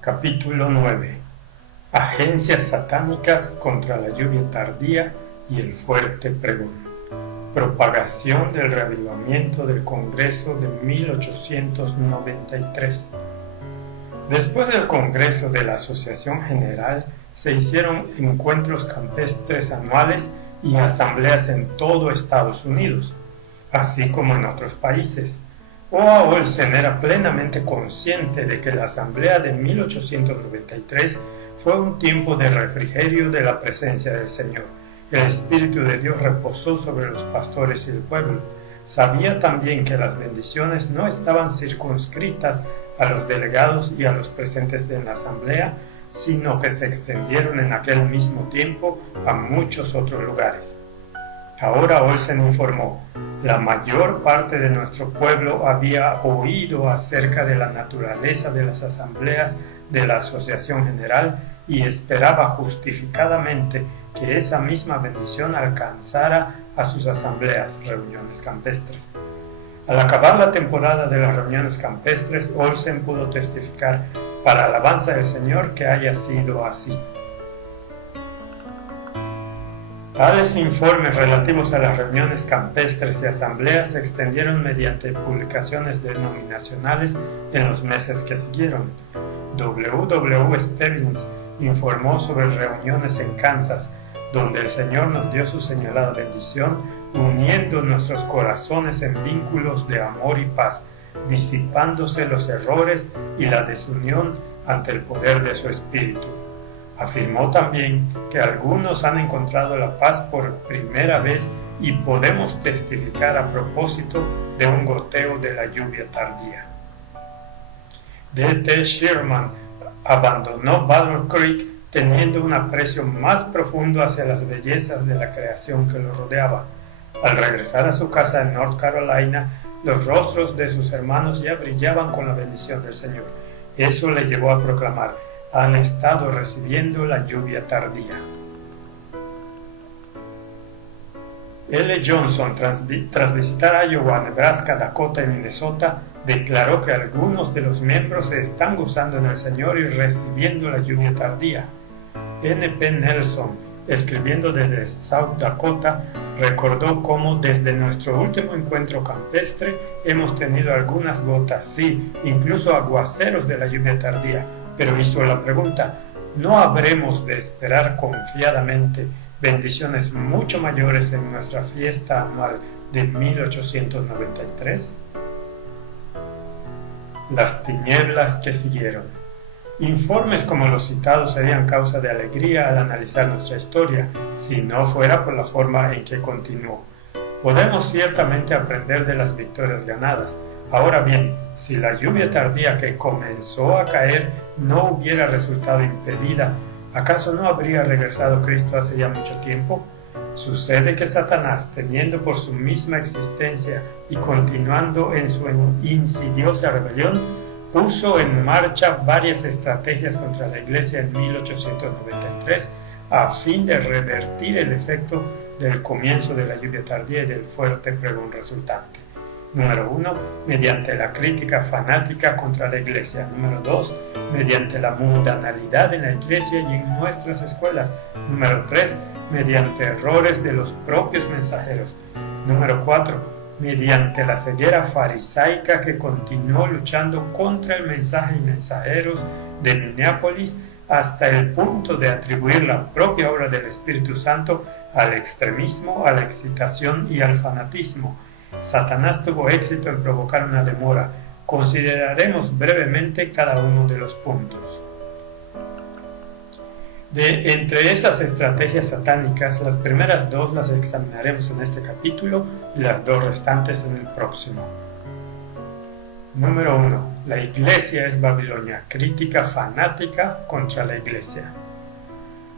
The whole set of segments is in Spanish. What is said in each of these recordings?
Capítulo 9. Agencias satánicas contra la lluvia tardía y el fuerte pregón. Propagación del reavivamiento del Congreso de 1893. Después del Congreso de la Asociación General, se hicieron encuentros campestres anuales y asambleas en todo Estados Unidos, así como en otros países. O.A. Olsen era plenamente consciente de que la asamblea de 1893 fue un tiempo de refrigerio de la presencia del Señor. El Espíritu de Dios reposó sobre los pastores y el pueblo. Sabía también que las bendiciones no estaban circunscritas a los delegados y a los presentes en la asamblea, sino que se extendieron en aquel mismo tiempo a muchos otros lugares. Ahora Olsen informó: la mayor parte de nuestro pueblo había oído acerca de la naturaleza de las asambleas de la Asociación General y esperaba justificadamente que esa misma bendición alcanzara a sus asambleas, reuniones campestres. Al acabar la temporada de las reuniones campestres, Olsen pudo testificar para alabanza del Señor que haya sido así. Tales informes relativos a las reuniones campestres y asambleas se extendieron mediante publicaciones denominacionales en los meses que siguieron. W. Stebbins informó sobre reuniones en Kansas, donde el Señor nos dio su señalada bendición, uniendo nuestros corazones en vínculos de amor y paz, disipándose los errores y la desunión ante el poder de su Espíritu. Afirmó también que algunos han encontrado la paz por primera vez y podemos testificar a propósito de un goteo de la lluvia tardía. D.T. Sherman abandonó Battle Creek teniendo un aprecio más profundo hacia las bellezas de la creación que lo rodeaba. Al regresar a su casa en North Carolina, los rostros de sus hermanos ya brillaban con la bendición del Señor. Eso le llevó a proclamar: han estado recibiendo la lluvia tardía. L. Johnson, tras visitar Iowa, Nebraska, Dakota y Minnesota, declaró que algunos de los miembros se están gozando en el Señor y recibiendo la lluvia tardía. N. P. Nelson, escribiendo desde South Dakota, recordó cómo desde nuestro último encuentro campestre hemos tenido algunas gotas, sí, incluso aguaceros de la lluvia tardía, pero hizo la pregunta: ¿no habremos de esperar confiadamente bendiciones mucho mayores en nuestra fiesta anual de 1893? Las tinieblas que siguieron. Informes como los citados serían causa de alegría al analizar nuestra historia, si no fuera por la forma en que continuó. Podemos ciertamente aprender de las victorias ganadas. Ahora bien, si la lluvia tardía que comenzó a caer no hubiera resultado impedida, ¿acaso no habría regresado Cristo hace ya mucho tiempo? Sucede que Satanás, teniendo por su misma existencia y continuando en su insidiosa rebelión, puso en marcha varias estrategias contra la Iglesia en 1893 a fin de revertir el efecto del comienzo de la lluvia tardía y del fuerte pregón resultante. Número 1, mediante la crítica fanática contra la Iglesia. Número 2, mediante la mundanalidad en la Iglesia y en nuestras escuelas. Número 3, mediante errores de los propios mensajeros. Número 4, mediante la ceguera farisaica que continuó luchando contra el mensaje y mensajeros de Minneapolis hasta el punto de atribuir la propia obra del Espíritu Santo al extremismo, a la excitación y al fanatismo. Satanás tuvo éxito en provocar una demora. Consideraremos brevemente cada uno de los puntos. Entre esas estrategias satánicas, las primeras dos las examinaremos en este capítulo y las dos restantes en el próximo. Número 1. La Iglesia es Babilonia. Crítica fanática contra la Iglesia.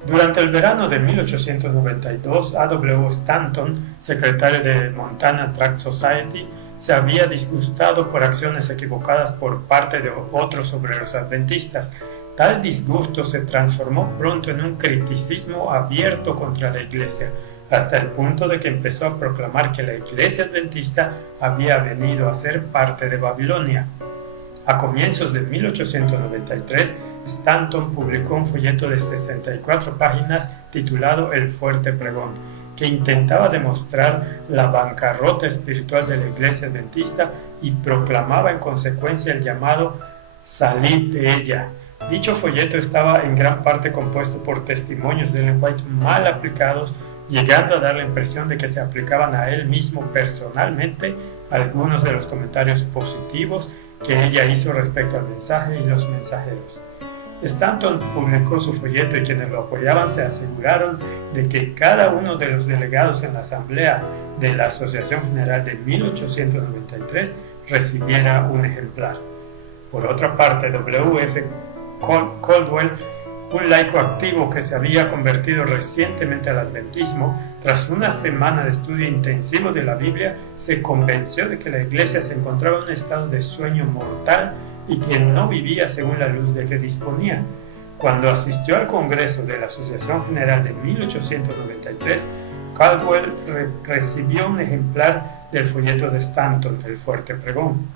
Durante el verano de 1892, A.W. Stanton, secretario de Montana Tract Society, se había disgustado por acciones equivocadas por parte de otros obreros adventistas. Tal disgusto se transformó pronto en un criticismo abierto contra la Iglesia, hasta el punto de que empezó a proclamar que la Iglesia adventista había venido a ser parte de Babilonia. A comienzos de 1893, Stanton publicó un folleto de 64 páginas titulado El fuerte pregón, que intentaba demostrar la bancarrota espiritual de la Iglesia Adventista y proclamaba en consecuencia el llamado "Salid de ella". Dicho folleto estaba en gran parte compuesto por testimonios de Ellen White mal aplicados, llegando a dar la impresión de que se aplicaban a él mismo personalmente algunos de los comentarios positivos que ella hizo respecto al mensaje y los mensajeros. Stanton publicó su folleto y quienes lo apoyaban se aseguraron de que cada uno de los delegados en la asamblea de la Asociación General de 1893 recibiera un ejemplar. Por otra parte, W.F. Caldwell, un laico activo que se había convertido recientemente al adventismo, tras una semana de estudio intensivo de la Biblia, se convenció de que la Iglesia se encontraba en un estado de sueño mortal y que no vivía según la luz de que disponía. Cuando asistió al Congreso de la Asociación General de 1893, Caldwell recibió un ejemplar del folleto de Stanton, El fuerte pregón,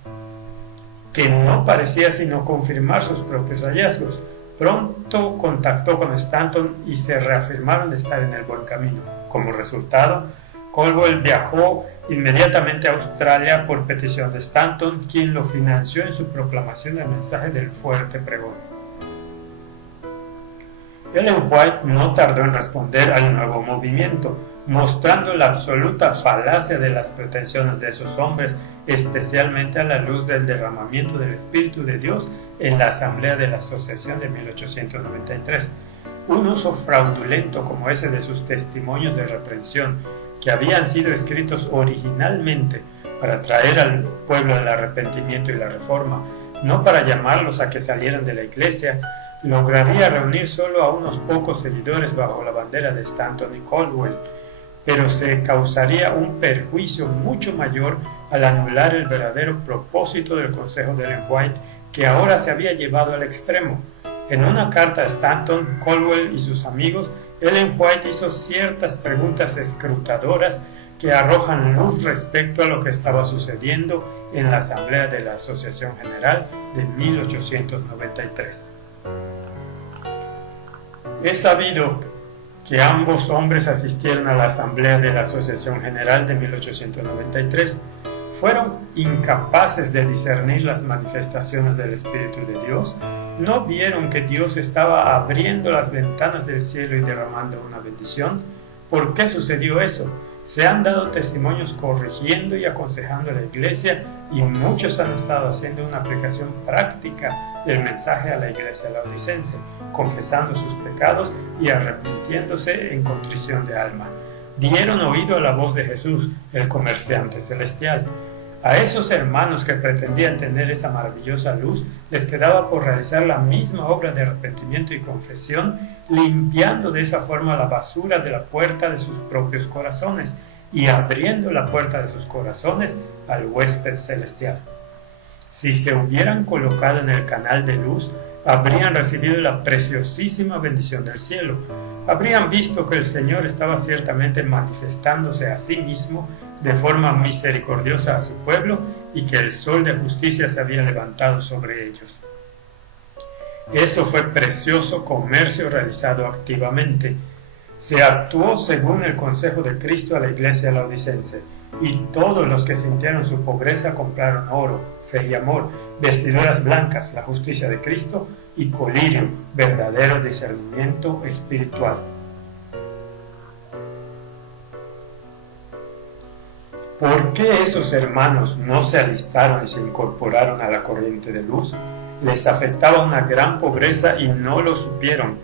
que no parecía sino confirmar sus propios hallazgos. Pronto contactó con Stanton y se reafirmaron de estar en el buen camino. Como resultado, Caldwell viajó inmediatamente a Australia por petición de Stanton, quien lo financió en su proclamación del mensaje del fuerte pregón. Ellen White no tardó en responder al nuevo movimiento, mostrando la absoluta falacia de las pretensiones de esos hombres, especialmente a la luz del derramamiento del Espíritu de Dios en la Asamblea de la Asociación de 1893. Un uso fraudulento como ese de sus testimonios de reprensión, que habían sido escritos originalmente para traer al pueblo al arrepentimiento y la reforma, no para llamarlos a que salieran de la Iglesia, lograría reunir solo a unos pocos seguidores bajo la bandera de Stanton y Caldwell, pero se causaría un perjuicio mucho mayor al anular el verdadero propósito del consejo de Ellen White, que ahora se había llevado al extremo. En una carta a Stanton, Caldwell y sus amigos, Ellen White hizo ciertas preguntas escrutadoras que arrojan luz respecto a lo que estaba sucediendo en la Asamblea de la Asociación General de 1893. Es sabido que ambos hombres asistieron a la Asamblea de la Asociación General de 1893, fueron incapaces de discernir las manifestaciones del Espíritu de Dios, no vieron que Dios estaba abriendo las ventanas del cielo y derramando una bendición. ¿Por qué sucedió eso? Se han dado testimonios corrigiendo y aconsejando a la Iglesia y muchos han estado haciendo una aplicación práctica del mensaje a la Iglesia laodicense, confesando sus pecados y arrepintiéndose en contrición de alma. Dieron oído a la voz de Jesús, el comerciante celestial. A esos hermanos que pretendían tener esa maravillosa luz, les quedaba por realizar la misma obra de arrepentimiento y confesión, limpiando de esa forma la basura de la puerta de sus propios corazones y abriendo la puerta de sus corazones al huésped celestial. Si se hubieran colocado en el canal de luz, habrían recibido la preciosísima bendición del cielo. Habrían visto que el Señor estaba ciertamente manifestándose a sí mismo de forma misericordiosa a su pueblo y que el sol de justicia se había levantado sobre ellos. Eso fue precioso comercio realizado activamente. Se actuó según el consejo de Cristo a la iglesia laodicense, y todos los que sintieron su pobreza compraron oro, fe y amor, vestiduras blancas, la justicia de Cristo, y colirio, verdadero discernimiento espiritual. ¿Por qué esos hermanos no se alistaron y se incorporaron a la corriente de luz? Les afectaba una gran pobreza y no lo supieron.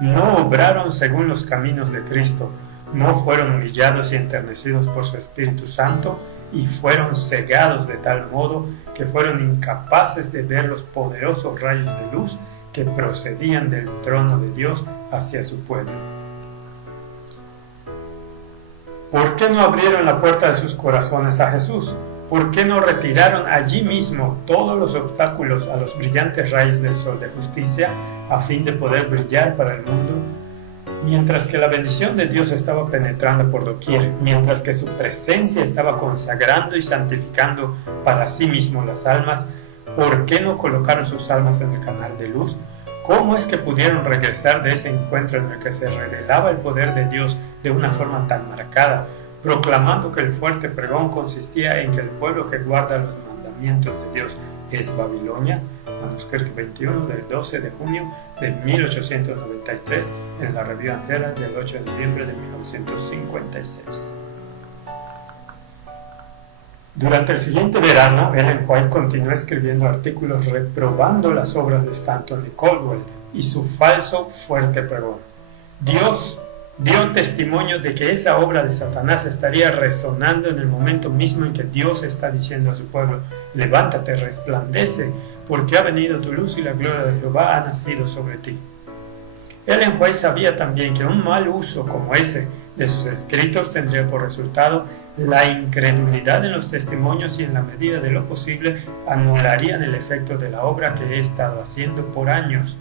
No obraron según los caminos de Cristo. No fueron humillados y enternecidos por su Espíritu Santo y fueron cegados de tal modo que fueron incapaces de ver los poderosos rayos de luz que procedían del trono de Dios hacia su pueblo. ¿Por qué no abrieron la puerta de sus corazones a Jesús? ¿Por qué no retiraron allí mismo todos los obstáculos a los brillantes rayos del sol de justicia a fin de poder brillar para el mundo? Mientras que la bendición de Dios estaba penetrando por doquier, mientras que su presencia estaba consagrando y santificando para sí mismo las almas, ¿por qué no colocaron sus almas en el canal de luz? ¿Cómo es que pudieron regresar de ese encuentro en el que se revelaba el poder de Dios de una forma tan marcada, proclamando que el fuerte pregón consistía en que el pueblo que guarda los mandamientos de Dios es Babilonia? Manuscrito 21 del 12 de junio de 1893 en la Review and Herald del 8 de noviembre de 1956. Durante el siguiente verano, Ellen White continuó escribiendo artículos reprobando las obras de Stanton y Caldwell y su falso fuerte pregón. Dios dio testimonio de que esa obra de Satanás estaría resonando en el momento mismo en que Dios está diciendo a su pueblo: levántate, resplandece, porque ha venido tu luz y la gloria de Jehová ha nacido sobre ti. Ellen White sabía también que un mal uso como ese de sus escritos tendría por resultado la incredulidad en los testimonios y en la medida de lo posible anularían el efecto de la obra que he estado haciendo por años.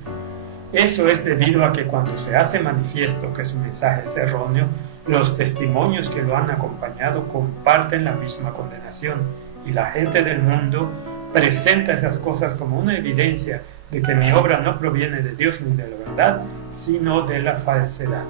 Eso es debido a que cuando se hace manifiesto que su mensaje es erróneo, los testimonios que lo han acompañado comparten la misma condenación y la gente del mundo presenta esas cosas como una evidencia de que mi obra no proviene de Dios ni de la verdad, sino de la falsedad.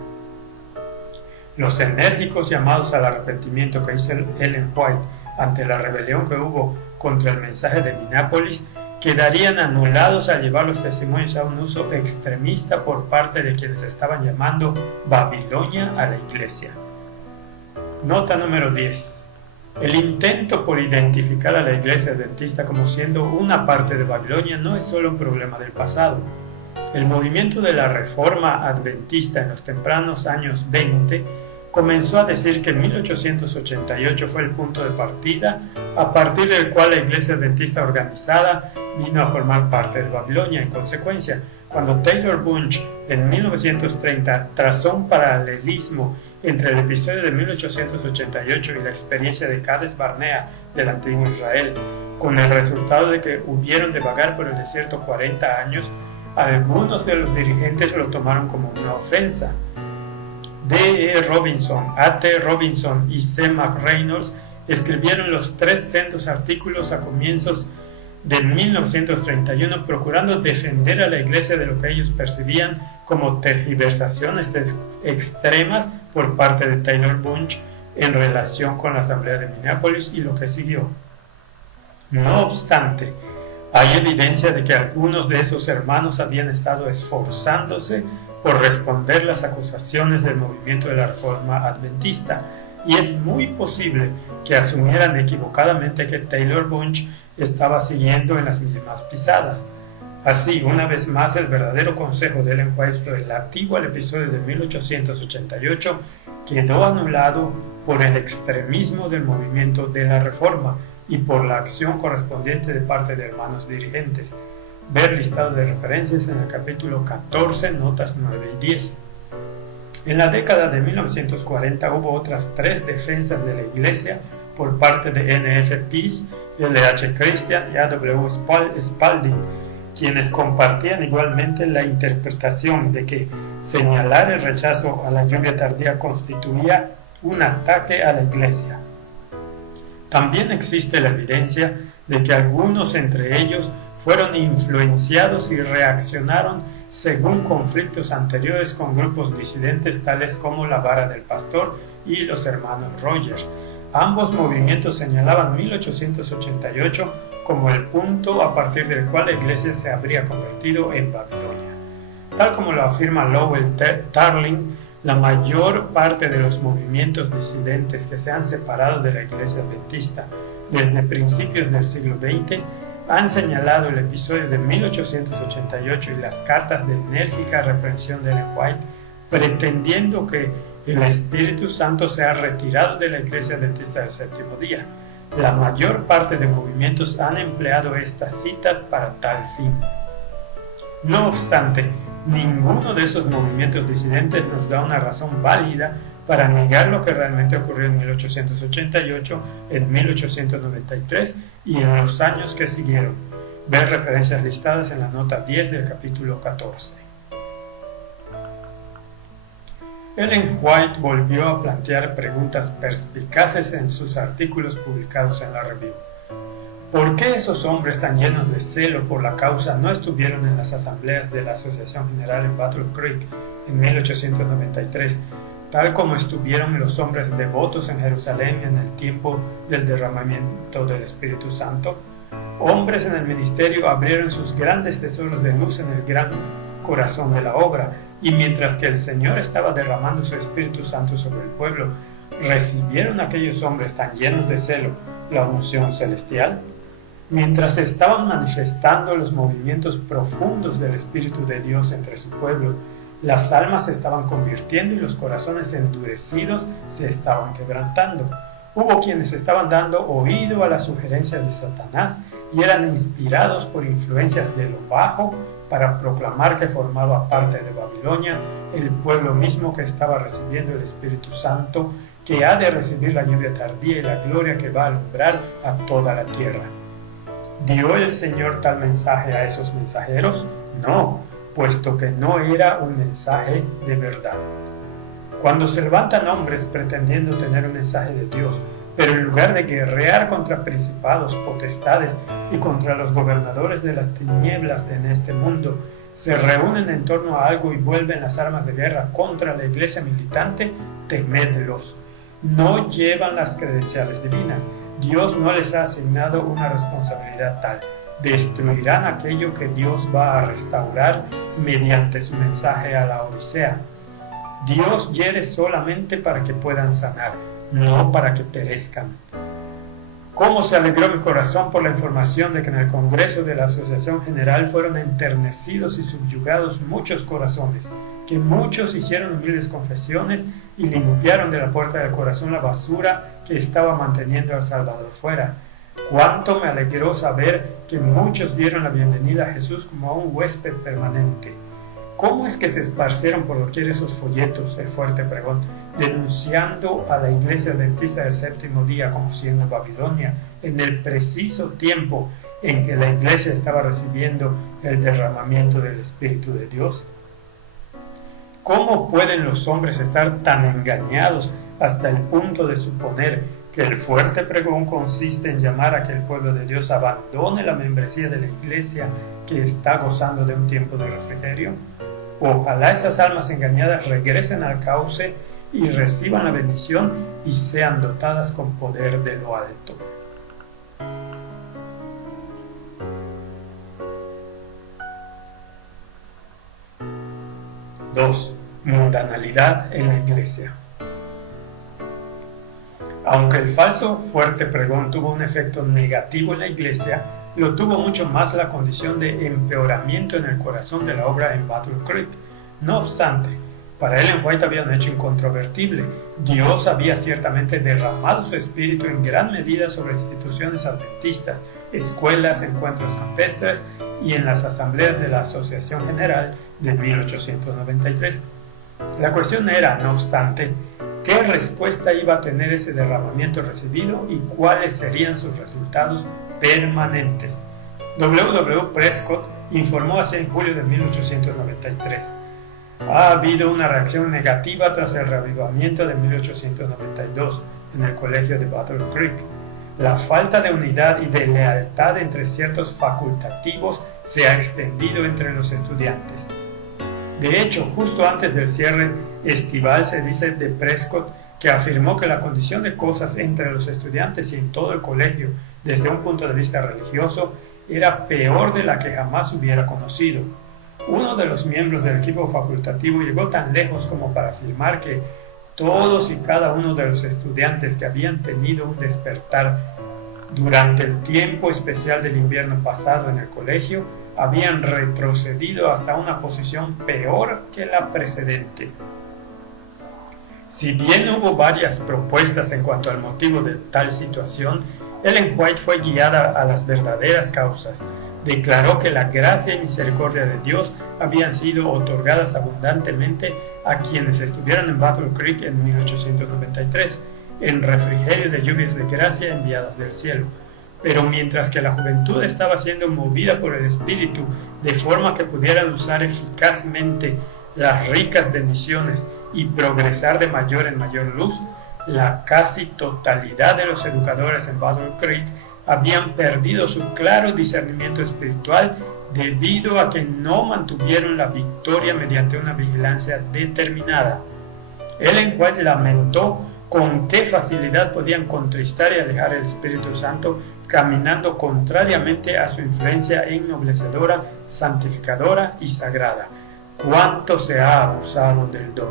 Los enérgicos llamados al arrepentimiento que hizo Ellen White ante la rebelión que hubo contra el mensaje de Minneapolis quedarían anulados al llevar los testimonios a un uso extremista por parte de quienes estaban llamando Babilonia a la iglesia. Nota número 10. El intento por identificar a la iglesia adventista como siendo una parte de Babilonia no es solo un problema del pasado. El movimiento de la Reforma Adventista en los tempranos años 20 comenzó a decir que en 1888 fue el punto de partida a partir del cual la iglesia adventista organizada vino a formar parte de Babilonia. En consecuencia, cuando Taylor Bunch en 1930 trazó un paralelismo entre el episodio de 1888 y la experiencia de Cades Barnea del antiguo Israel, con el resultado de que hubieron de vagar por el desierto 40 años, algunos de los dirigentes lo tomaron como una ofensa. D.E. Robinson, A.T. Robinson y C. McReynolds escribieron los 3 sendos artículos a comienzos de 1931 procurando defender a la iglesia de lo que ellos percibían como tergiversaciones extremas por parte de Taylor Bunch en relación con la asamblea de Minneapolis y lo que siguió. No obstante, hay evidencia de que algunos de esos hermanos habían estado esforzándose por responder las acusaciones del movimiento de la Reforma Adventista, y es muy posible que asumieran equivocadamente que Taylor Bunch estaba siguiendo en las mismas pisadas. Así, una vez más, el verdadero consejo de Ellen White relativo al episodio de 1888 quedó anulado por el extremismo del movimiento de la Reforma y por la acción correspondiente de parte de hermanos dirigentes. Ver listado de referencias en el capítulo 14, notas 9 y 10. En la década de 1940 hubo otras 3 defensas de la iglesia por parte de N.F. Peace, L.H. Christian y A.W. Spalding, quienes compartían igualmente la interpretación de que señalar el rechazo a la lluvia tardía constituía un ataque a la iglesia. También existe la evidencia de que algunos entre ellos fueron influenciados y reaccionaron según conflictos anteriores con grupos disidentes tales como la Vara del Pastor y los hermanos Rogers. Ambos movimientos señalaban 1888 como el punto a partir del cual la iglesia se habría convertido en Babilonia. Tal como lo afirma Lowell Tarling, la mayor parte de los movimientos disidentes que se han separado de la iglesia adventista desde principios del siglo XX han señalado el episodio de 1888 y las cartas de enérgica reprensión de Ellen White, pretendiendo que el Espíritu Santo se ha retirado de la iglesia adventista del séptimo día. La mayor parte de movimientos han empleado estas citas para tal fin. No obstante, ninguno de esos movimientos disidentes nos da una razón válida para negar lo que realmente ocurrió en 1888, en 1893 y en los años que siguieron. Ver referencias listadas en la nota 10 del capítulo 14. Ellen White volvió a plantear preguntas perspicaces en sus artículos publicados en la Review. ¿Por qué esos hombres tan llenos de celo por la causa no estuvieron en las asambleas de la Asociación General en Battle Creek en 1893, tal como estuvieron los hombres devotos en Jerusalén en el tiempo del derramamiento del Espíritu Santo? Hombres en el ministerio abrieron sus grandes tesoros de luz en el gran corazón de la obra, y mientras que el Señor estaba derramando su Espíritu Santo sobre el pueblo, ¿recibieron aquellos hombres tan llenos de celo la unción celestial? Mientras estaban manifestando los movimientos profundos del Espíritu de Dios entre su pueblo, las almas se estaban convirtiendo y los corazones endurecidos se estaban quebrantando. Hubo quienes estaban dando oído a las sugerencias de Satanás y eran inspirados por influencias de lo bajo para proclamar que formaba parte de Babilonia, el pueblo mismo que estaba recibiendo el Espíritu Santo, que ha de recibir la lluvia tardía y la gloria que va a alumbrar a toda la tierra. ¿Dio el Señor tal mensaje a esos mensajeros? No, puesto que no era un mensaje de verdad. Cuando se levantan hombres pretendiendo tener un mensaje de Dios, pero en lugar de guerrear contra principados, potestades y contra los gobernadores de las tinieblas en este mundo, se reúnen en torno a algo y vuelven las armas de guerra contra la iglesia militante, temedlos. No llevan las credenciales divinas. Dios no les ha asignado una responsabilidad tal. Destruirán aquello que Dios va a restaurar mediante su mensaje a la Odisea. Dios hiere solamente para que puedan sanar, no para que perezcan. ¿Cómo se alegró mi corazón por la información de que en el Congreso de la Asociación General fueron enternecidos y subyugados muchos corazones, que muchos hicieron humildes confesiones y limpiaron de la puerta del corazón la basura que estaba manteniendo al Salvador fuera? Cuánto me alegró saber que muchos dieron la bienvenida a Jesús como a un huésped permanente. ¿Cómo es que se esparcieron por doquier esos folletos, el fuerte pregón, denunciando a la iglesia adventista del séptimo día como siendo Babilonia, en el preciso tiempo en que la iglesia estaba recibiendo el derramamiento del Espíritu de Dios? ¿Cómo pueden los hombres estar tan engañados hasta el punto de suponer que el fuerte pregón consiste en llamar a que el pueblo de Dios abandone la membresía de la iglesia que está gozando de un tiempo de refrigerio? Ojalá esas almas engañadas regresen al cauce y reciban la bendición y sean dotadas con poder de lo alto. 2. Mundanalidad en la iglesia. Aunque el falso fuerte pregón tuvo un efecto negativo en la iglesia, lo tuvo mucho más la condición de empeoramiento en el corazón de la obra en Battle Creek. No obstante, para Ellen White había un hecho incontrovertible. Dios había ciertamente derramado su espíritu en gran medida sobre instituciones adventistas, escuelas, encuentros campestres y en las asambleas de la Asociación General de 1893. La cuestión era, no obstante, ¿qué respuesta iba a tener ese derramamiento recibido y cuáles serían sus resultados permanentes? W. Prescott informó así en julio de 1893. Ha habido una reacción negativa tras el reavivamiento de 1892 en el colegio de Battle Creek. La falta de unidad y de lealtad entre ciertos facultativos se ha extendido entre los estudiantes. De hecho, justo antes del cierre estival se dice de Prescott que afirmó que la condición de cosas entre los estudiantes y en todo el colegio, desde un punto de vista religioso, era peor de la que jamás hubiera conocido. Uno de los miembros del equipo facultativo llegó tan lejos como para afirmar que todos y cada uno de los estudiantes que habían tenido un despertar durante el tiempo especial del invierno pasado en el colegio habían retrocedido hasta una posición peor que la precedente. Si bien hubo varias propuestas en cuanto al motivo de tal situación, Ellen White fue guiada a las verdaderas causas. Declaró que la gracia y misericordia de Dios habían sido otorgadas abundantemente a quienes estuvieron en Battle Creek en 1893, en refrigerio de lluvias de gracia enviadas del cielo. Pero mientras que la juventud estaba siendo movida por el Espíritu de forma que pudieran usar eficazmente las ricas bendiciones y progresar de mayor en mayor luz, la casi totalidad de los educadores en Battle Creek habían perdido su claro discernimiento espiritual debido a que no mantuvieron la victoria mediante una vigilancia determinada. Ellen White lamentó con qué facilidad podían contristar y alejar el Espíritu Santo caminando contrariamente a su influencia ennoblecedora, santificadora y sagrada. ¿Cuánto se ha abusado del don?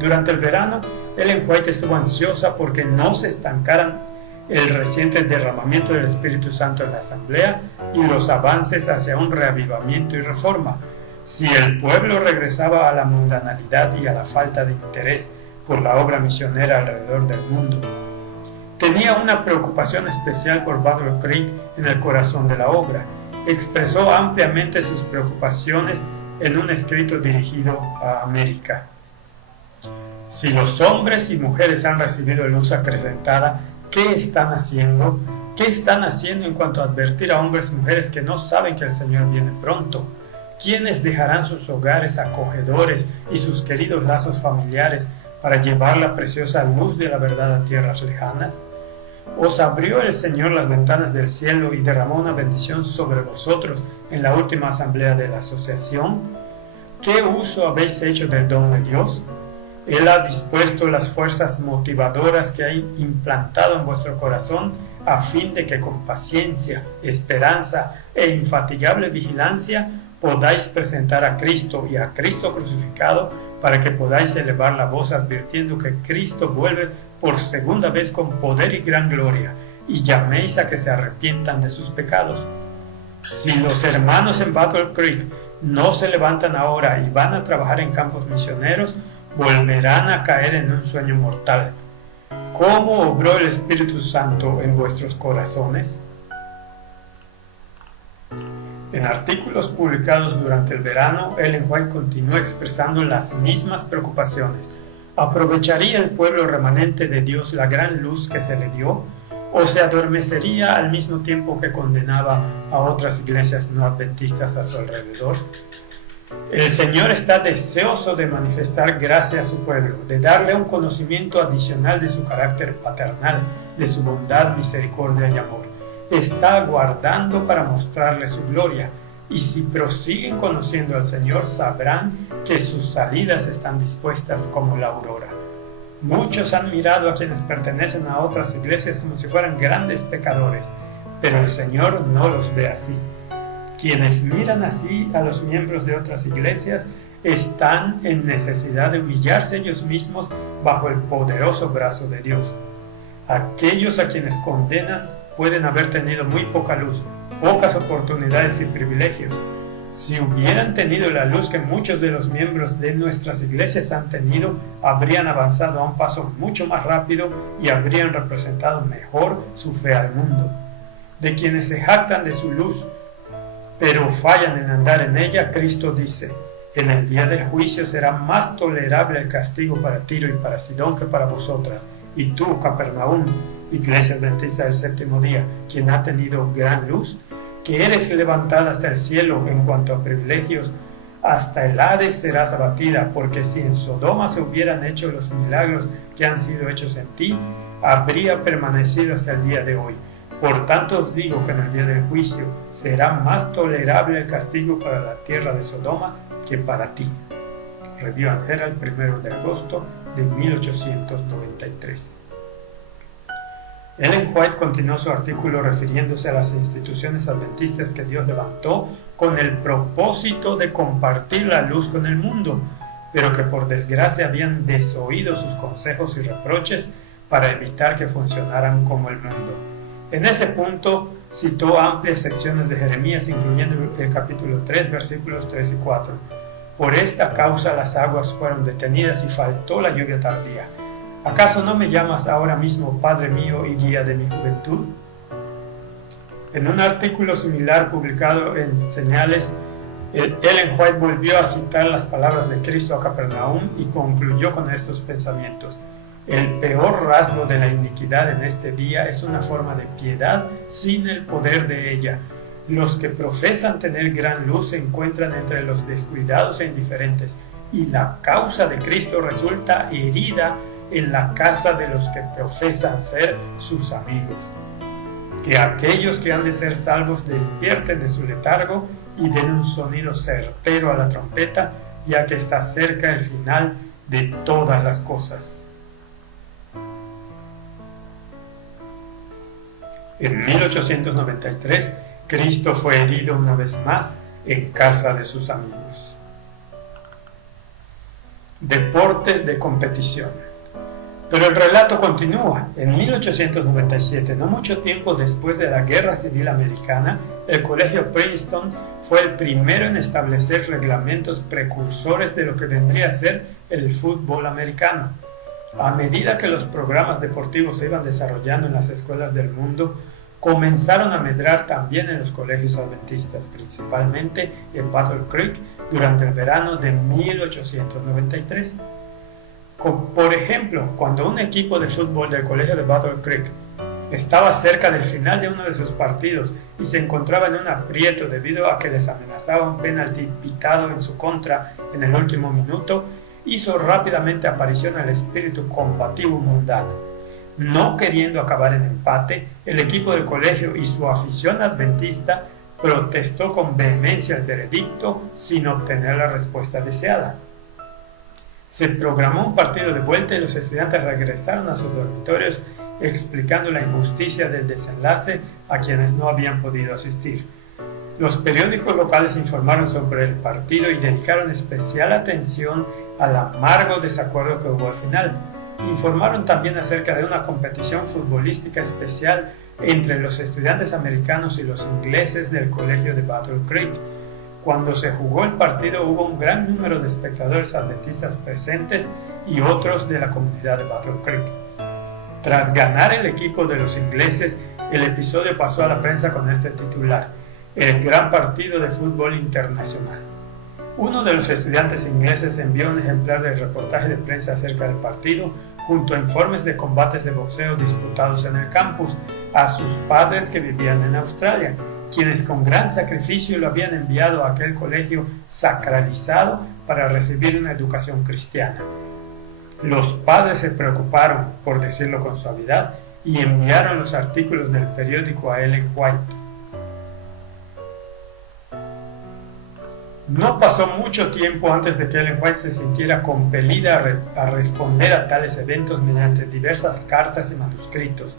Durante el verano, Ellen White estuvo ansiosa porque no se estancaran el reciente derramamiento del Espíritu Santo en la asamblea y los avances hacia un reavivamiento y reforma. Si el pueblo regresaba a la mundanalidad y a la falta de interés por la obra misionera alrededor del mundo, tenía una preocupación especial por Battle Creek en el corazón de la obra. Expresó ampliamente sus preocupaciones en un escrito dirigido a América. Si los hombres y mujeres han recibido luz acrecentada, ¿qué están haciendo? ¿Qué están haciendo en cuanto a advertir a hombres y mujeres que no saben que el Señor viene pronto? ¿Quiénes dejarán sus hogares acogedores y sus queridos lazos familiares para llevar la preciosa luz de la verdad a tierras lejanas? ¿Os abrió el Señor las ventanas del cielo y derramó una bendición sobre vosotros en la última asamblea de la asociación? ¿Qué uso habéis hecho del don de Dios? Él ha dispuesto las fuerzas motivadoras que ha implantado en vuestro corazón a fin de que con paciencia, esperanza e infatigable vigilancia podáis presentar a Cristo y a Cristo crucificado para que podáis elevar la voz advirtiendo que Cristo vuelve por segunda vez con poder y gran gloria, y llaméis a que se arrepientan de sus pecados. Si los hermanos en Battle Creek no se levantan ahora y van a trabajar en campos misioneros, volverán a caer en un sueño mortal. ¿Cómo obró el Espíritu Santo en vuestros corazones? En artículos publicados durante el verano, Ellen White continuó expresando las mismas preocupaciones. ¿Aprovecharía el pueblo remanente de Dios la gran luz que se le dio? ¿O se adormecería al mismo tiempo que condenaba a otras iglesias no adventistas a su alrededor? El Señor está deseoso de manifestar gracia a su pueblo, de darle un conocimiento adicional de su carácter paternal, de su bondad, misericordia y amor. Está aguardando para mostrarle su gloria, y si prosiguen conociendo al Señor, sabrán que sus salidas están dispuestas como la aurora. Muchos han mirado a quienes pertenecen a otras iglesias como si fueran grandes pecadores, pero el Señor no los ve así. Quienes miran así a los miembros de otras iglesias están en necesidad de humillarse ellos mismos bajo el poderoso brazo de Dios. Aquellos a quienes condenan pueden haber tenido muy poca luz, pocas oportunidades y privilegios. Si hubieran tenido la luz que muchos de los miembros de nuestras iglesias han tenido, habrían avanzado a un paso mucho más rápido y habrían representado mejor su fe al mundo. De quienes se jactan de su luz, pero fallan en andar en ella, Cristo dice: en el día del juicio será más tolerable el castigo para Tiro y para Sidón que para vosotras. Y tú, Capernaum, iglesia adventista del séptimo día, quien ha tenido gran luz, que eres levantada hasta el cielo en cuanto a privilegios, hasta el Hades serás abatida, porque si en Sodoma se hubieran hecho los milagros que han sido hechos en ti, habría permanecido hasta el día de hoy. Por tanto os digo que en el día del juicio será más tolerable el castigo para la tierra de Sodoma que para ti. Review and Herald, 1 de agosto de 1893. Ellen White continuó su artículo refiriéndose a las instituciones adventistas que Dios levantó con el propósito de compartir la luz con el mundo, pero que por desgracia habían desoído sus consejos y reproches para evitar que funcionaran como el mundo. En ese punto citó amplias secciones de Jeremías, incluyendo el capítulo 3, versículos 3 y 4. Por esta causa las aguas fueron detenidas y faltó la lluvia tardía. ¿Acaso no me llamas ahora mismo Padre mío y guía de mi juventud? En un artículo similar publicado en Señales, Ellen White volvió a citar las palabras de Cristo a Capernaum y concluyó con estos pensamientos: el peor rasgo de la iniquidad en este día es una forma de piedad sin el poder de ella. Los que profesan tener gran luz se encuentran entre los descuidados e indiferentes, y la causa de Cristo resulta herida en la casa de los que profesan ser sus amigos. que aquellos que han de ser salvos despierten de su letargo y den un sonido certero a la trompeta, ya que está cerca el final de todas las cosas. En 1893, Cristo fue herido una vez más en casa de sus amigos. Deportes de competición. Pero el relato continúa. En 1897, no mucho tiempo después de la Guerra Civil Americana, el Colegio Princeton fue el primero en establecer reglamentos precursores de lo que vendría a ser el fútbol americano. A medida que los programas deportivos se iban desarrollando en las escuelas del mundo, comenzaron a medrar también en los colegios adventistas, principalmente en Battle Creek durante el verano de 1893. Por ejemplo, cuando un equipo de fútbol del colegio de Battle Creek estaba cerca del final de uno de sus partidos y se encontraba en un aprieto debido a que les amenazaba un penalti pitado en su contra en el último minuto, hizo rápidamente aparición el espíritu combativo mundano. No queriendo acabar en empate, el equipo del colegio y su afición adventista protestó con vehemencia el veredicto sin obtener la respuesta deseada. Se programó un partido de vuelta y los estudiantes regresaron a sus dormitorios explicando la injusticia del desenlace a quienes no habían podido asistir. Los periódicos locales informaron sobre el partido y dedicaron especial atención al amargo desacuerdo que hubo al final. Informaron también acerca de una competición futbolística especial entre los estudiantes americanos y los ingleses del colegio de Battle Creek. Cuando se jugó el partido hubo un gran número de espectadores adventistas presentes y otros de la comunidad de Battle Creek. Tras ganar el equipo de los ingleses, el episodio pasó a la prensa con este titular: el gran partido de fútbol internacional. Uno de los estudiantes ingleses envió un ejemplar del reportaje de prensa acerca del partido, junto a informes de combates de boxeo disputados en el campus, a sus padres que vivían en Australia, quienes con gran sacrificio lo habían enviado a aquel colegio sacralizado para recibir una educación cristiana. Los padres se preocuparon, por decirlo con suavidad, y enviaron los artículos del periódico a Ellen White. No pasó mucho tiempo antes de que Ellen White se sintiera compelida a responder a tales eventos mediante diversas cartas y manuscritos.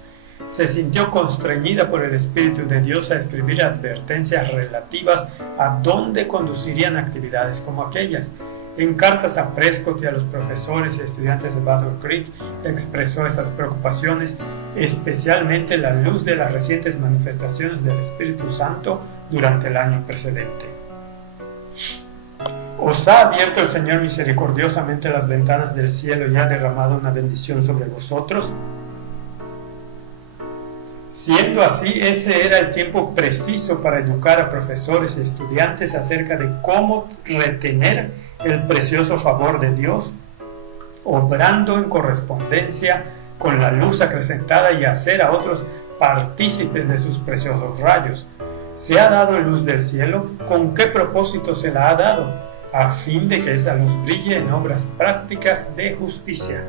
Se sintió constreñida por el Espíritu de Dios a escribir advertencias relativas a dónde conducirían actividades como aquellas. En cartas a Prescott y a los profesores y estudiantes de Battle Creek expresó esas preocupaciones, especialmente la luz de las recientes manifestaciones del Espíritu Santo durante el año precedente. ¿Os ha abierto el Señor misericordiosamente las ventanas del cielo y ha derramado una bendición sobre vosotros? Siendo así, ese era el tiempo preciso para educar a profesores y estudiantes acerca de cómo retener el precioso favor de Dios, obrando en correspondencia con la luz acrecentada y hacer a otros partícipes de sus preciosos rayos. ¿Se ha dado luz del cielo? ¿Con qué propósito se la ha dado? A fin de que esa luz brille en obras prácticas de justicia.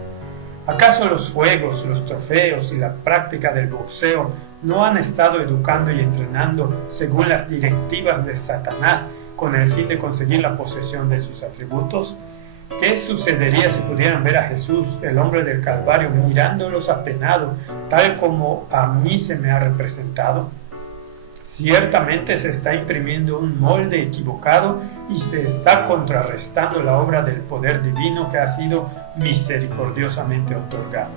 ¿Acaso los juegos, los trofeos y la práctica del boxeo no han estado educando y entrenando según las directivas de Satanás con el fin de conseguir la posesión de sus atributos? ¿Qué sucedería si pudieran ver a Jesús, el hombre del Calvario, mirándolos apenado, tal como a mí se me ha representado? Ciertamente se está imprimiendo un molde equivocado y se está contrarrestando la obra del poder divino que ha sido misericordiosamente otorgado.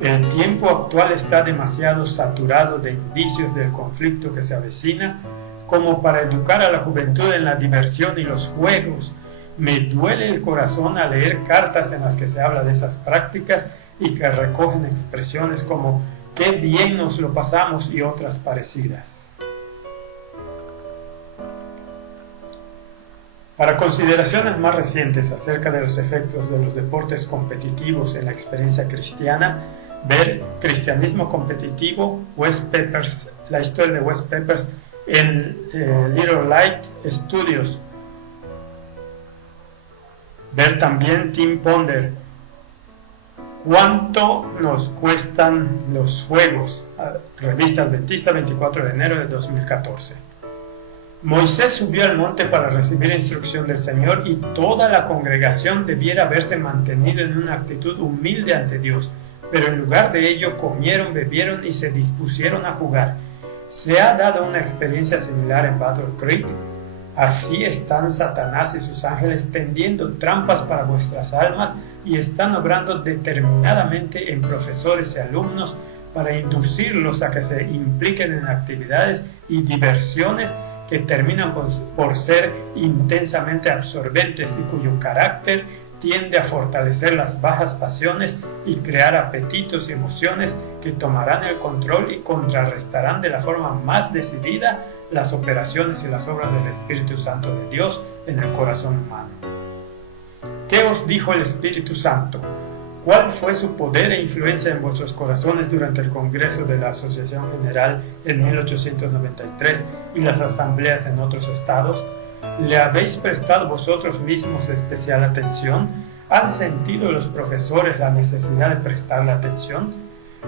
El tiempo actual está demasiado saturado de indicios del conflicto que se avecina como para educar a la juventud en la diversión y los juegos. Me duele el corazón al leer cartas en las que se habla de esas prácticas y que recogen expresiones como «qué bien nos lo pasamos» y otras parecidas. Para consideraciones más recientes acerca de los efectos de los deportes competitivos en la experiencia cristiana, ver Cristianismo competitivo, Wes Peppers, la historia de Wes Peppers en Little Light Studios. Ver también Tim Ponder, ¿Cuánto nos cuestan los fuegos? Revista Adventista, 24 de enero de 2014. Moisés subió al monte para recibir instrucción del Señor y toda la congregación debiera haberse mantenido en una actitud humilde ante Dios, pero en lugar de ello comieron, bebieron y se dispusieron a jugar. ¿Se ha dado una experiencia similar en Battle Creek? Así están Satanás y sus ángeles tendiendo trampas para vuestras almas y están obrando determinadamente en profesores y alumnos para inducirlos a que se impliquen en actividades y diversiones que terminan por ser intensamente absorbentes y cuyo carácter tiende a fortalecer las bajas pasiones y crear apetitos y emociones que tomarán el control y contrarrestarán de la forma más decidida las operaciones y las obras del Espíritu Santo de Dios en el corazón humano. ¿Qué os dijo el Espíritu Santo? ¿Cuál fue su poder e influencia en vuestros corazones durante el Congreso de la Asociación General en 1893 y las asambleas en otros estados? ¿Le habéis prestado vosotros mismos especial atención? ¿Han sentido los profesores la necesidad de prestarle atención?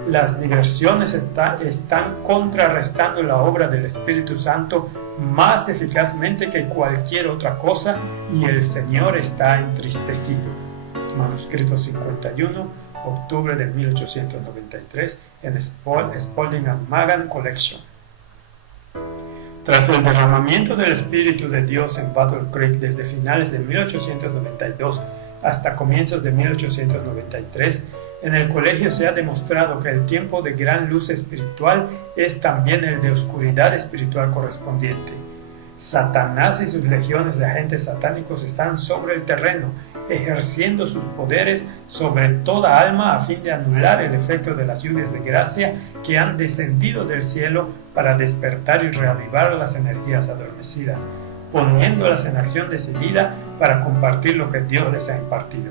Las diversiones están contrarrestando la obra del Espíritu Santo más eficazmente que cualquier otra cosa y el Señor está entristecido. Manuscrito 51, octubre de 1893, en Spalding and Magan Collection. Tras el derramamiento del Espíritu de Dios en Battle Creek desde finales de 1892 hasta comienzos de 1893, en el colegio se ha demostrado que el tiempo de gran luz espiritual es también el de oscuridad espiritual correspondiente. Satanás y sus legiones de agentes satánicos están sobre el terreno, ejerciendo sus poderes sobre toda alma a fin de anular el efecto de las lluvias de gracia que han descendido del cielo para despertar y reavivar las energías adormecidas, poniéndolas en acción decidida para compartir lo que Dios les ha impartido.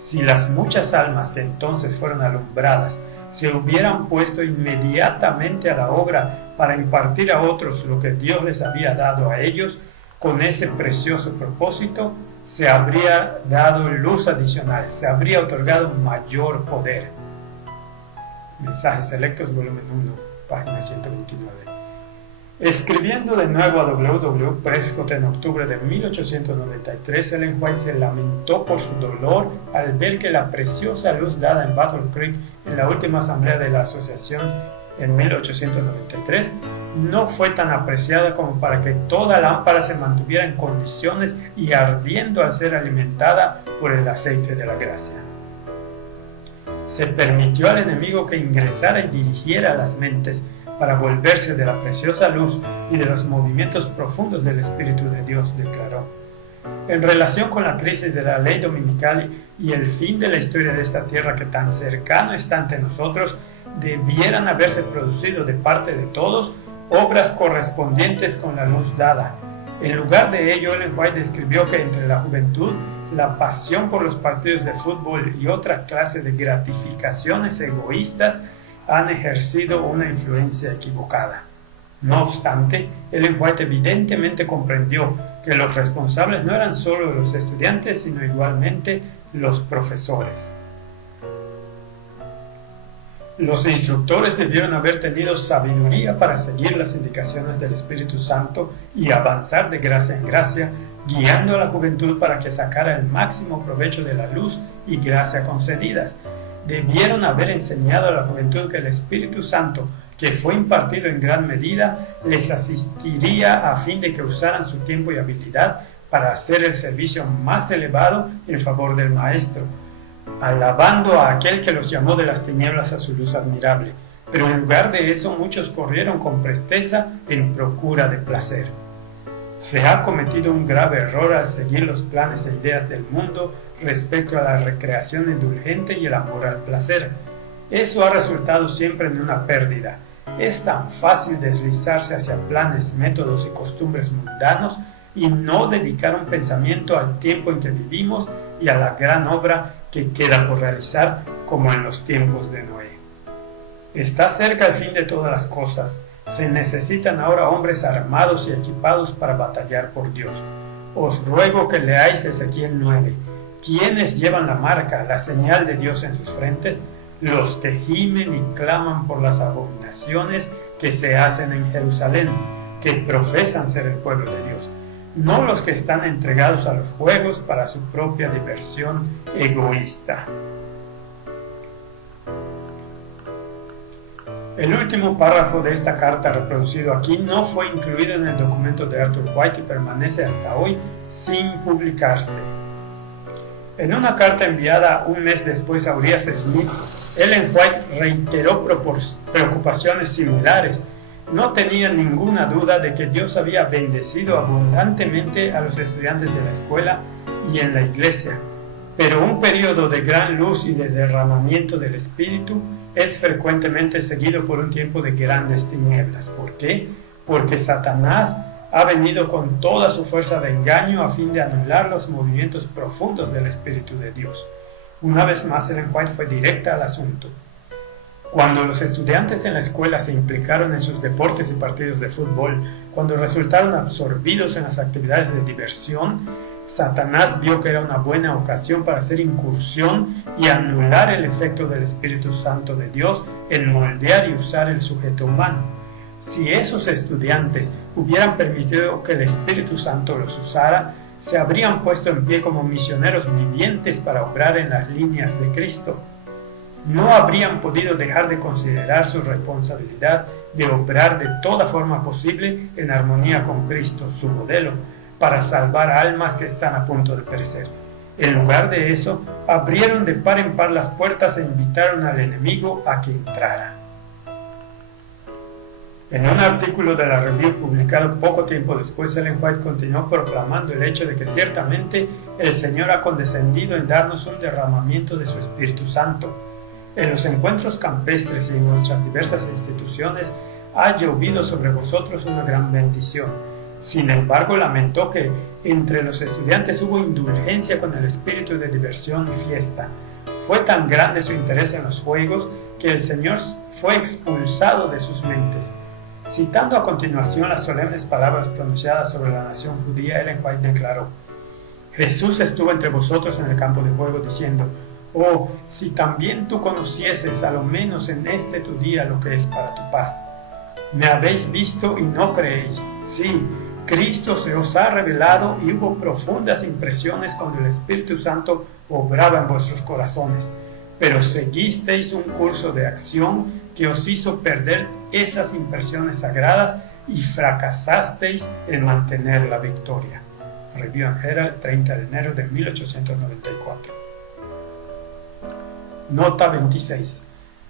Si las muchas almas que entonces fueron alumbradas se hubieran puesto inmediatamente a la obra para impartir a otros lo que Dios les había dado a ellos, con ese precioso propósito, se habría dado luz adicional, se habría otorgado mayor poder. Mensajes Selectos, volumen 1, página 129. Escribiendo de nuevo a W. Prescott en octubre de 1893, Ellen White se lamentó por su dolor al ver que la preciosa luz dada en Battle Creek en la última asamblea de la asociación en 1893 no fue tan apreciada como para que toda lámpara se mantuviera en condiciones y ardiendo al ser alimentada por el aceite de la gracia. Se permitió al enemigo que ingresara y dirigiera las mentes para volverse de la preciosa luz y de los movimientos profundos del Espíritu de Dios, declaró. En relación con la crisis de la ley dominical y el fin de la historia de esta tierra que tan cercano está ante nosotros, debieran haberse producido de parte de todos obras correspondientes con la luz dada. En lugar de ello, Ellen White describió que entre la juventud, la pasión por los partidos de fútbol y otra clase de gratificaciones egoístas han ejercido una influencia equivocada. No obstante, Ellen White evidentemente comprendió que los responsables no eran solo los estudiantes, sino igualmente los profesores. Los instructores debieron haber tenido sabiduría para seguir las indicaciones del Espíritu Santo y avanzar de gracia en gracia, guiando a la juventud para que sacara el máximo provecho de la luz y gracia concedidas. Debieron haber enseñado a la juventud que el Espíritu Santo, que fue impartido en gran medida, les asistiría a fin de que usaran su tiempo y habilidad para hacer el servicio más elevado en favor del Maestro, alabando a aquel que los llamó de las tinieblas a su luz admirable. Pero en lugar de eso, muchos corrieron con presteza en procura de placer. Se ha cometido un grave error al seguir los planes e ideas del mundo respecto a la recreación indulgente y el amor al placer. Eso ha resultado siempre en una pérdida. Es tan fácil deslizarse hacia planes, métodos y costumbres mundanos y no dedicar un pensamiento al tiempo en que vivimos y a la gran obra que queda por realizar, como en los tiempos de Noé. Está cerca el fin de todas las cosas. Se necesitan ahora hombres armados y equipados para batallar por Dios. Os ruego que leáis Ezequiel 9. ¿Quiénes llevan la marca, la señal de Dios en sus frentes? Los que gimen y claman por las abominaciones que se hacen en Jerusalén, que profesan ser el pueblo de Dios, no los que están entregados a los juegos para su propia diversión egoísta. El último párrafo de esta carta reproducido aquí no fue incluido en el documento de Arthur White y permanece hasta hoy sin publicarse. En una carta enviada un mes después a Urias Smith, Ellen White reiteró preocupaciones similares. No tenía ninguna duda de que Dios había bendecido abundantemente a los estudiantes de la escuela y en la iglesia, pero un periodo de gran luz y de derramamiento del Espíritu es frecuentemente seguido por un tiempo de grandes tinieblas. ¿Por qué? Porque Satanás ha venido con toda su fuerza de engaño a fin de anular los movimientos profundos del Espíritu de Dios. Una vez más, Ellen White fue directa al asunto. Cuando los estudiantes en la escuela se implicaron en sus deportes y partidos de fútbol, cuando resultaron absorbidos en las actividades de diversión, Satanás vio que era una buena ocasión para hacer incursión y anular el efecto del Espíritu Santo de Dios en moldear y usar el sujeto humano. Si esos estudiantes hubieran permitido que el Espíritu Santo los usara, se habrían puesto en pie como misioneros vivientes para obrar en las líneas de Cristo. No habrían podido dejar de considerar su responsabilidad de obrar de toda forma posible en armonía con Cristo, su modelo, para salvar almas que están a punto de perecer. En lugar de eso, abrieron de par en par las puertas e invitaron al enemigo a que entrara. En un artículo de la Review publicado poco tiempo después, Ellen White continuó proclamando el hecho de que ciertamente el Señor ha condescendido en darnos un derramamiento de su Espíritu Santo. En los encuentros campestres y en nuestras diversas instituciones ha llovido sobre vosotros una gran bendición. Sin embargo, lamentó que entre los estudiantes hubo indulgencia con el espíritu de diversión y fiesta. Fue tan grande su interés en los juegos que el Señor fue expulsado de sus mentes. Citando a continuación las solemnes palabras pronunciadas sobre la nación judía, Ellen White declaró: Jesús estuvo entre vosotros en el campo de juego diciendo: oh, si también tú conocieses a lo menos en este tu día lo que es para tu paz. Me habéis visto y no creéis. Sí, Cristo se os ha revelado y hubo profundas impresiones cuando el Espíritu Santo obraba en vuestros corazones, pero seguisteis un curso de acción que os hizo perder esas impresiones sagradas y fracasasteis en mantener la victoria. Review and Herald, 30 de enero de 1894. Nota 26.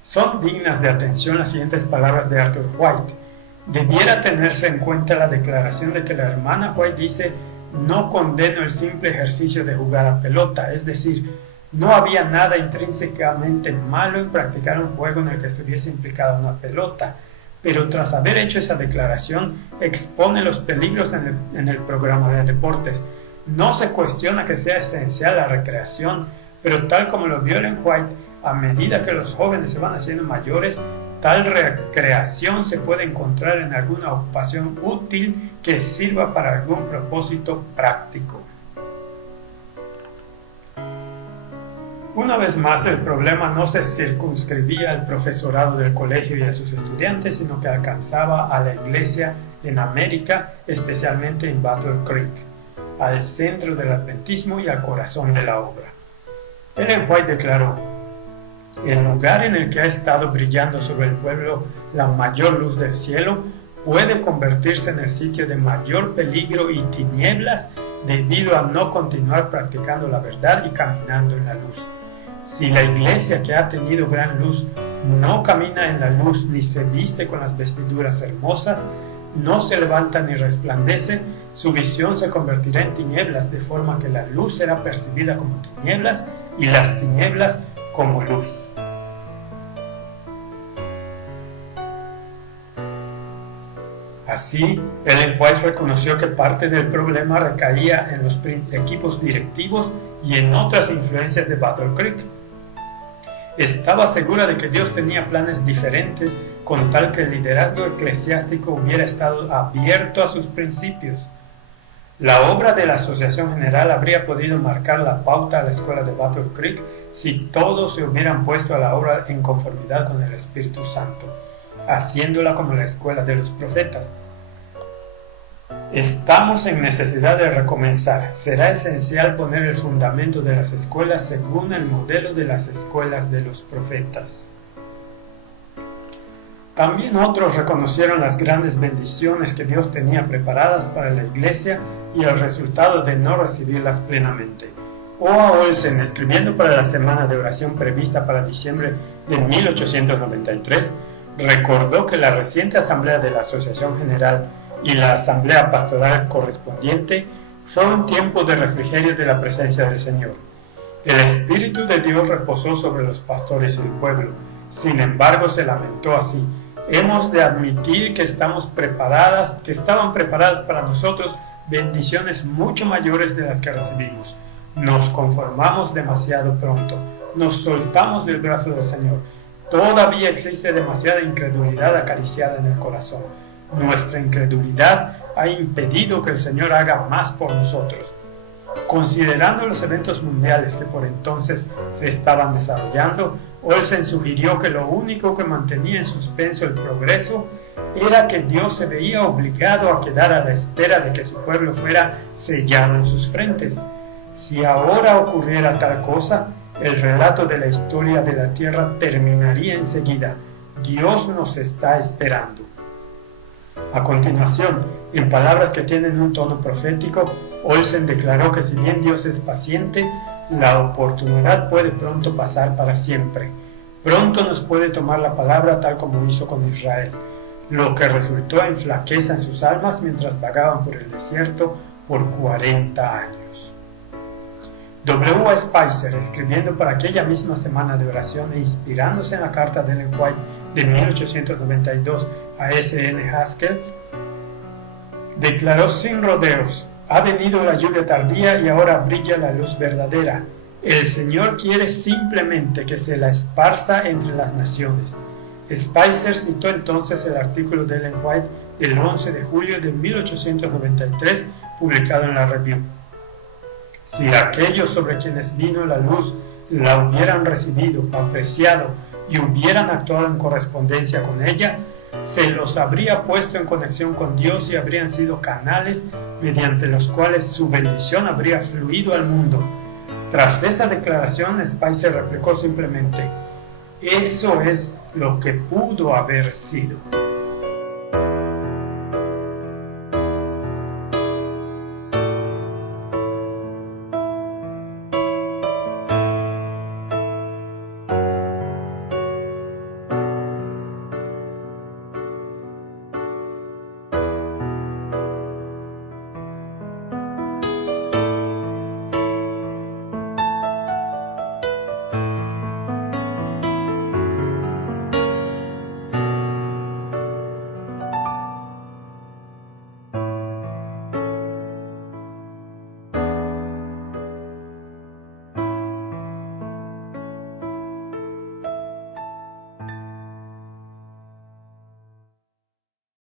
Son dignas de atención las siguientes palabras de Arthur White. Debiera tenerse en cuenta la declaración de que la hermana White dice: no condeno el simple ejercicio de jugar a pelota, es decir, no había nada intrínsecamente malo en practicar un juego en el que estuviese implicada una pelota, pero tras haber hecho esa declaración expone los peligros en el programa de deportes. No se cuestiona que sea esencial la recreación, pero tal como lo vio Ellen White, a medida que los jóvenes se van haciendo mayores, tal recreación se puede encontrar en alguna ocupación útil que sirva para algún propósito práctico. Una vez más, el problema no se circunscribía al profesorado del colegio y a sus estudiantes, sino que alcanzaba a la iglesia en América, especialmente en Battle Creek, al centro del adventismo y al corazón de la obra. Ellen White declaró: el lugar en el que ha estado brillando sobre el pueblo la mayor luz del cielo puede convertirse en el sitio de mayor peligro y tinieblas debido a no continuar practicando la verdad y caminando en la luz. Si la iglesia que ha tenido gran luz no camina en la luz ni se viste con las vestiduras hermosas, no se levanta ni resplandece, su visión se convertirá en tinieblas, de forma que la luz será percibida como tinieblas y las tinieblas como luz. Así, Ellen White reconoció que parte del problema recaía en los equipos directivos y en otras influencias de Battle Creek. Estaba segura de que Dios tenía planes diferentes con tal que el liderazgo eclesiástico hubiera estado abierto a sus principios. La obra de la Asociación General habría podido marcar la pauta a la escuela de Battle Creek si todos se hubieran puesto a la obra en conformidad con el Espíritu Santo, haciéndola como la escuela de los profetas. Estamos en necesidad de recomenzar. Será esencial poner el fundamento de las escuelas según el modelo de las escuelas de los profetas. También otros reconocieron las grandes bendiciones que Dios tenía preparadas para la iglesia y el resultado de no recibirlas plenamente. O.A. Olsen, escribiendo para la semana de oración prevista para diciembre de 1893, recordó que la reciente asamblea de la Asociación General y la asamblea pastoral correspondiente fue un tiempo de refrigerio de la presencia del Señor. El Espíritu de Dios reposó sobre los pastores y el pueblo. Sin embargo, se lamentó así: hemos de admitir que estaban preparadas para nosotros bendiciones mucho mayores de las que recibimos. Nos conformamos demasiado pronto, nos soltamos del brazo del Señor. Todavía existe demasiada incredulidad acariciada en el corazón. Nuestra incredulidad ha impedido que el Señor haga más por nosotros. Considerando los eventos mundiales que por entonces se estaban desarrollando, Olsen sugirió que lo único que mantenía en suspenso el progreso era que Dios se veía obligado a quedar a la espera de que su pueblo fuera sellado en sus frentes. Si ahora ocurriera tal cosa, el relato de la historia de la tierra terminaría enseguida. Dios nos está esperando. A continuación, en palabras que tienen un tono profético, Olsen declaró que si bien Dios es paciente, la oportunidad puede pronto pasar para siempre. Pronto nos puede tomar la palabra tal como hizo con Israel, lo que resultó en flaqueza en sus almas mientras vagaban por el desierto por 40 años. W. Spicer, escribiendo para aquella misma semana de oración e inspirándose en la carta de Ellen White de 1892 a S.N. Haskell, declaró sin rodeos: ha venido la lluvia tardía y ahora brilla la luz verdadera. El Señor quiere simplemente que se la esparza entre las naciones. Spicer citó entonces el artículo de Ellen White del 11 de julio de 1893, publicado en la Review. Si aquellos sobre quienes vino la luz la hubieran recibido, apreciado y hubieran actuado en correspondencia con ella, se los habría puesto en conexión con Dios y habrían sido canales mediante los cuales su bendición habría fluido al mundo. Tras esa declaración, Spicer replicó simplemente: eso es lo que pudo haber sido.